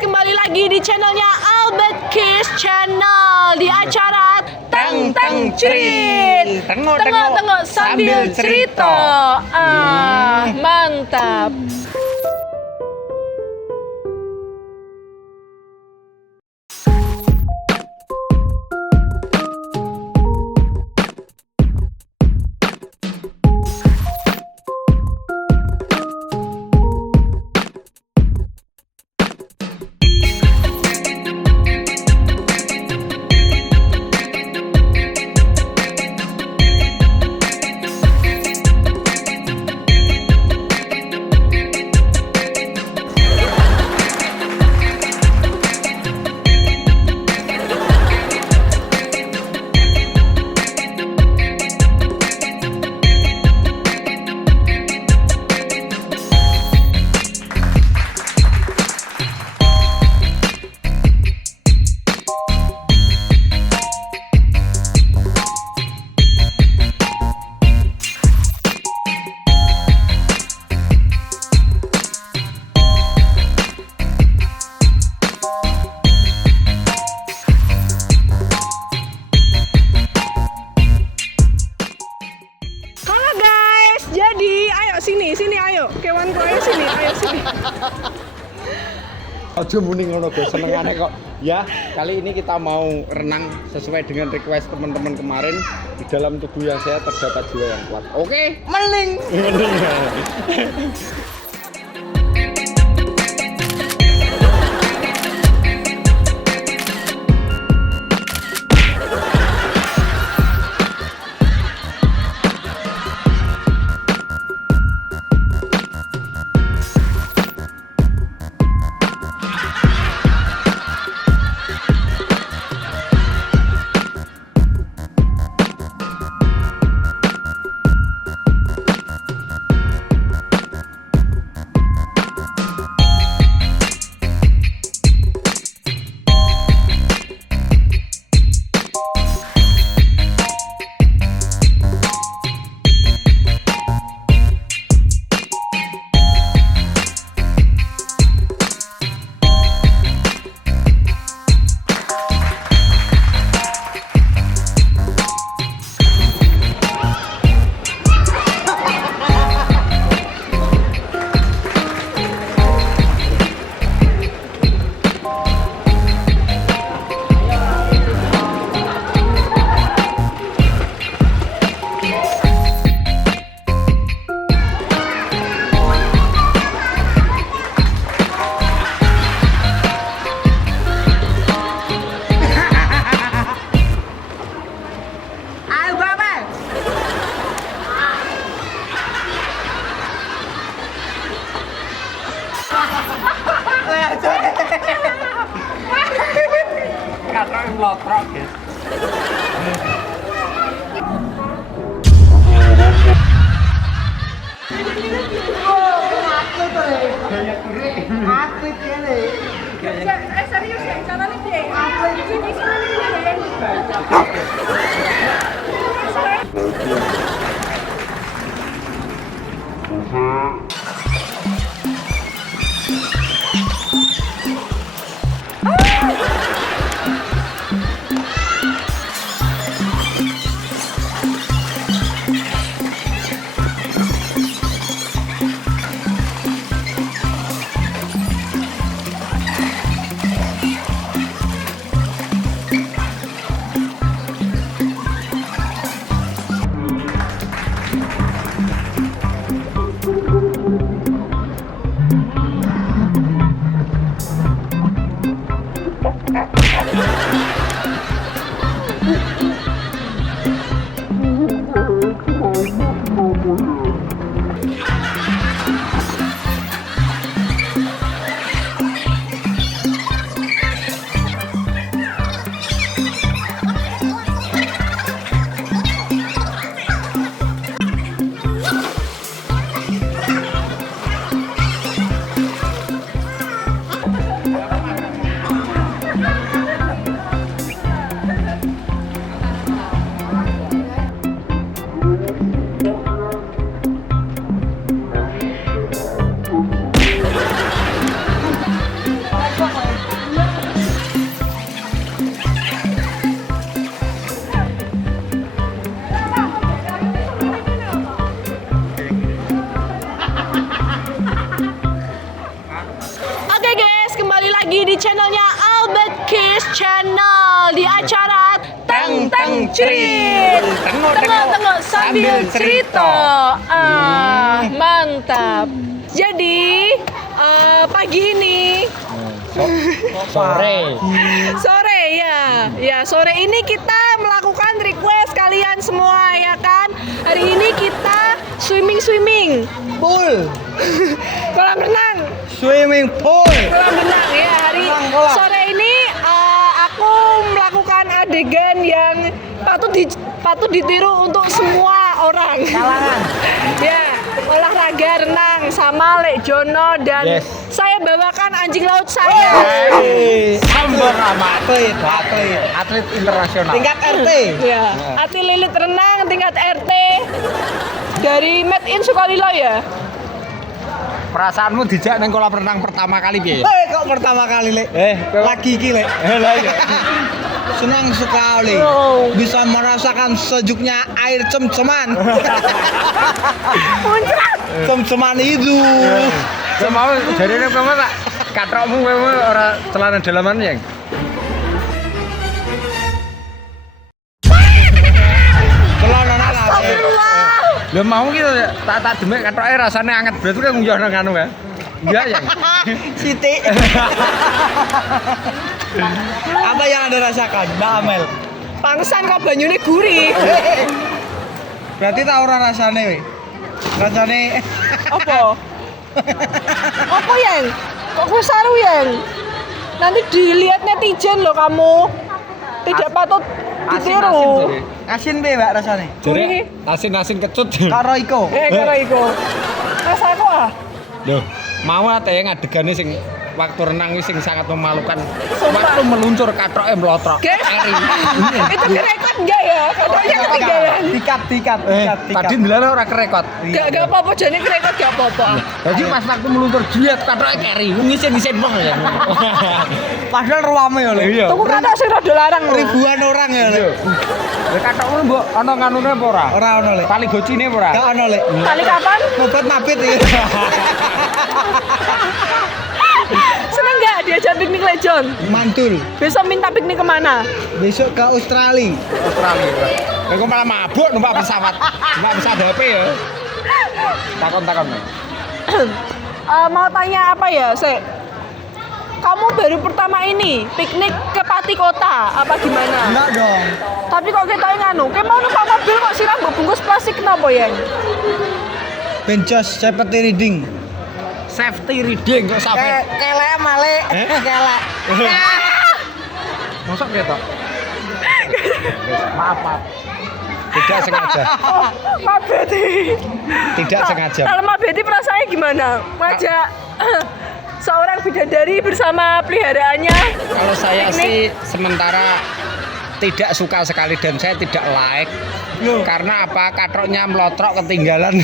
kembali lagi di channelnya Albert Kiss Channel di acara Teng Teng Cerit. Tengok sambil cerita. Mantap. Sini ayo, kewanku ayo sini. Aja muni ngono Gus, senengane kok. Ya, kali ini kita mau renang sesuai dengan request teman-teman kemarin. Di dalam tubuh yang sehat terdapat jiwa yang kuat. Oke, meling. Katrok mlotrok, guys. Atlet kene. Serius ya, carane piye? Atlet iki Oke guys, kembali lagi di channelnya Albert Kiss Channel di acara Teng Teng Cerit. Tengok sambil cerita. Mantap. Jadi pagi ini sore sore ini kita melakukan request kalian semua ya kan. Hari ini kita swimming Pool, kolam renang. swimming pool. Kolam renang ya. Hari sore ini aku melakukan adegan yang patut ditiru untuk semua orang. Kalangan. Ya, olahraga renang sama Lek Jono dan Yes. saya bawakan anjing laut saya. Sambal sama Atlet internasional. Tingkat RT. Ya, atlet lilit renang tingkat RT dari Made in Sukalilo ya. Perasaanmu dijak nang kolam renang pertama kali piye? Kok pertama kali, Lek? Lagi iki, Lek. Senang sekali. Oh. Bisa merasakan sejuknya air cem-ceman. Muncrat. Cem-ceman itu. Mau jarine kowe tak katrokmu kowe ora celana dalaman yang. Celana anak. Astagfirullah. Lho mau gitu tak demek katroke rasane anget berarti kowe nguyah nang anu ya. Iya ya. Siti. Apa yang Anda rasakan, Mbak Amel? Pangsan kok banyune gurih. Berarti tak ora rasane, we. Rasane Apa? Apa yang? Kok gue saru yang? Nanti dilihat netizen loh kamu. Tidak patut ditiru. asin be, Mbak, rasane. Jare asin-asin kecut. Karo iko. Karo iku. Rasa kok ah? Loh, mau ate ngadegane sing waktu renang wis sing sangat memalukan. Sumpah. Waktu meluncur katroke mlotrok. Guys, itu kerekod enggak ya? Katanya ketinggalan. Tikat. Tadi ndelok ora kerekot. Gak apa-apa, jane kerekod gak apa-apa. Jadi pas waktu meluncur juliet katroke keri, ngisin-ngisin wong ya. Padahal ruame ya, Lek. Iya. Tuku kata sing rada larang lho. Ribuan orang ya, Lek. Lah kathokmu mbok ana nganune apa ora? Ora ono, Lek. Tali gocine apa ora? Gak ono, Lek. Kali kapan? Obat mabit iki. Seneng gak diajak piknik Lejon? Mantul. Besok minta piknik kemana? Besok ke Australia. Australia. Kok malah mabuk numpak pesawat. Numpak pesawat HP ya. Takon-takon. Mau tanya apa ya, Sek? Kamu baru pertama ini piknik ke Pati Kota, apa gimana? Enggak dong. Tapi kok kita nganu, kayak mau numpak mobil kok siram bungkus plastik kenapa ya? Bencos safety reading. Safety reading kok sampai. Kelek male. Kelek. Mosok ketok. Maaf. Tidak sengaja. Oh, Mbak Betty. Tidak sengaja. Kalau Mbak Betty perasaannya gimana? Ngajak seorang bidadari bersama peliharaannya. Kalau saya piknik. sih sementara tidak suka sekali dan saya tidak like. Karena apa? Katroknya melotrok ketinggalan.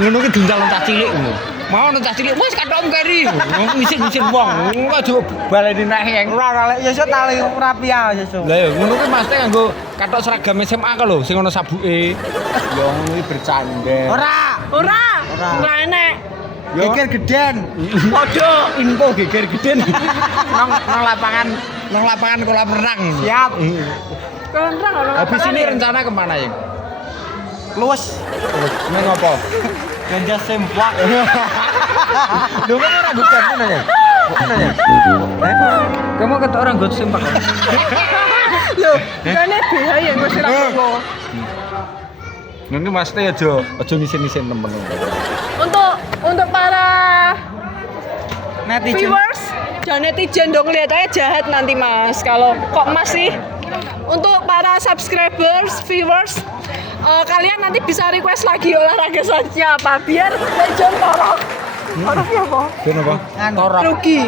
Ngono ki dundal cah cilik ngono. Mau cah cilik wis katrokmu keri. Ngisin-ngisin wong. Kok jo baleni nek yang. Ora lek sesuk tali rapia sesuk. Lah ya ngono ki mesti nganggo katok seragam SMA ka lho sing ono sabuke. Ya ngono ki bercanda. Ora enek. Geger geden. Podo. Info geger gede nang lapangan kolam renang. Siap. Kolam renang ono Habis lapangan ini ya? rencana kemana ya? Luwes. Neng apa? Ganja semplak. Lho kan ora nggo ganti ya? Kamu kata orang gue sempak. Loh, kene bahaya wis ora ngono. Nanti mas teh aja ngisin-ngisin temen. Untuk para Netizen. viewers, jangan netizen dong lihat aja jahat nanti Mas. Kalau kok Mas sih? Untuk para subscribers, viewers, kalian nanti bisa request lagi olahraga selanjutnya apa? Biar Lejon torok. Toroknya apa? Kenapa? Torok. Rugi.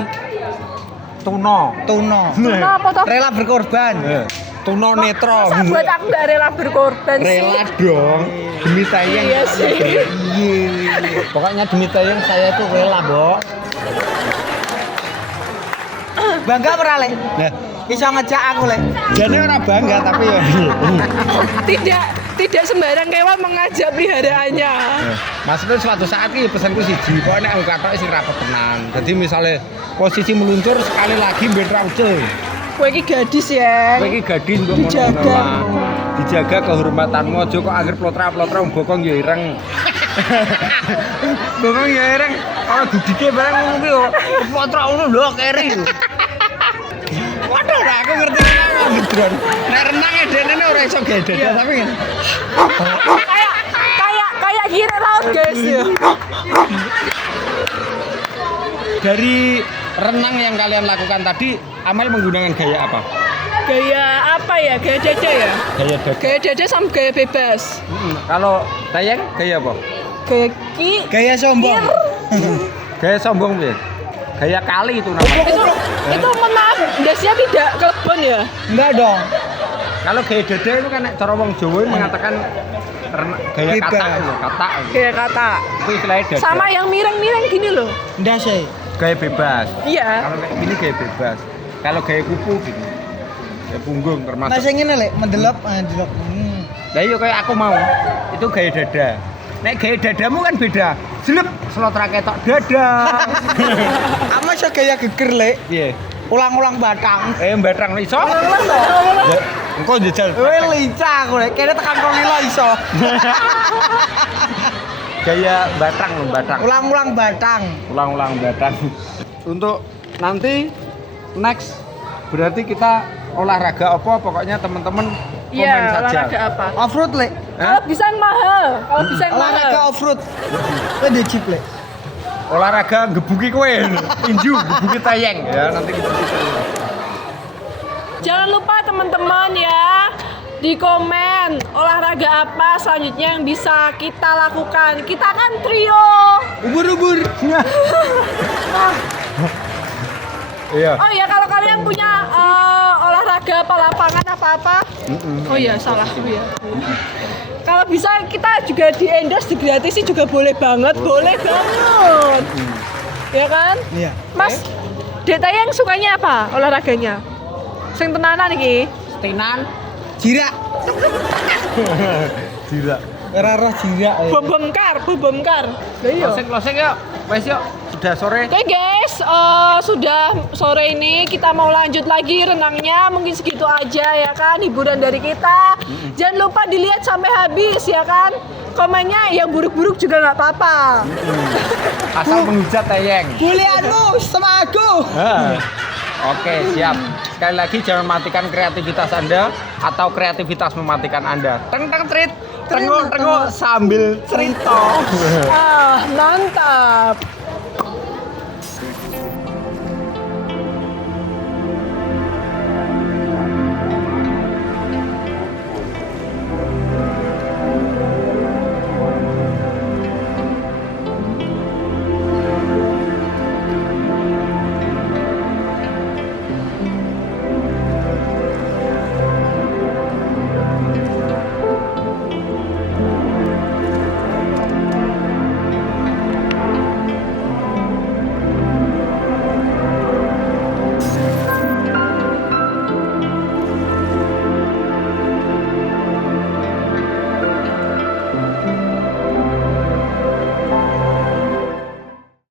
Tuno. Kenapa toh? Rela berkorban. Tuno netro. Masa buat aku gak rela berkorban sih? Rela dong. Demi tayang. Iya sih. Pokoknya demi tayang saya itu rela, Mbok. Bangga ora, Lek? Nah, Iso ngejak aku, Lek. jane ora bangga tapi ya. Tidak tidak sembarang kewan mengajak peliharaannya. Maksudnya suatu saat ini pesanku siji, pokoknya aku katok sing rapet tenan. Jadi misalnya posisi meluncur sekali lagi betra ucul. Kowe iki gadis ya. Kowe iki gadis kok Dijaga. Dijaga kehormatanmu aja kok anggere plotra-plotra bokong ya ireng. Bokong ya ireng. Kalau dudike bareng ngono ki yo plotra ngono lho keri. Waduh, aku ngerti renang ngedron. Nek renang edene ora iso gede tapi ngene. Kayak gini laut guys ya. Dari renang yang kalian lakukan tadi, Amel menggunakan gaya apa? Gaya apa ya? Gaya dada ya? Gaya dada. Gaya dada sama gaya bebas. Kalau Tayang gaya apa? Gaya ki. Gaya sombong. Gaya sombong ya. Gaya kali itu namanya. Itu maaf, dasnya tidak kelebon ya? Enggak dong. Kalau gaya dada itu kan nek cara wong Jawa mengatakan gaya Bebas. kata loh, kata. Gaya kata. Itu istilahnya dada. Sama yang miring-miring gini loh. Enggak sih. Gaya bebas. Iya. Kalau kayak gini gaya bebas. Kalau gaya kupu gini. Gaya punggung termasuk. Nah, sing ngene lek mendelop, delop. Lah iya kayak aku mau. Itu gaya dada. Nek gaya dadamu kan beda. Jelep slotra ketok dada. Ama iso gaya geger lek. Iya. Ulang-ulang batang. Batrang iso. Engko jajal. Kowe lincah aku lek, kene tekan 2 iso. Gaya batrang lho, batrang. Ulang-ulang batang. Ulang-ulang batrang. Untuk nanti next berarti kita olahraga apa pokoknya teman-teman komen Iya, saja. olahraga apa? Off-road lek. Kalau bisa yang mahal. Kalau bisa yang mahal. Olahraga off-road. Kowe di jeep lek. Olahraga gebuki kowe. Inju gebuki Tayang ya nanti kita Jangan lupa teman-teman ya, di komen olahraga apa selanjutnya yang bisa kita lakukan. Kita kan trio. Ubur-ubur. Iya. Oh ya, kalau kalian punya olahraga apa lapangan apa-apa. Oh iya, salah tuh ya. Kalau bisa kita juga di endorse, digratisin juga boleh banget, boleh banget. Ya kan? Iya. Mas, Dek Tayang sukanya apa olahraganya? Sing tenanan iki. Tenan. Jirak. Jira. Ora roh jirak. Bebongkar. Lah iya. Closing yuk. Wes yuk. Sudah sore. Oke guys, sudah sore ini kita mau lanjut lagi renangnya. Mungkin segitu aja ya kan, hiburan dari kita. Jangan lupa dilihat sampai habis ya kan. Komennya yang buruk-buruk juga nggak apa-apa. Asal menghujat Tayang. Bulianmu sama aku. Oke, siap. Sekali lagi jangan matikan kreativitas Anda atau kreativitas mematikan Anda. Teng trit, tengok sambil cerita. Mantap.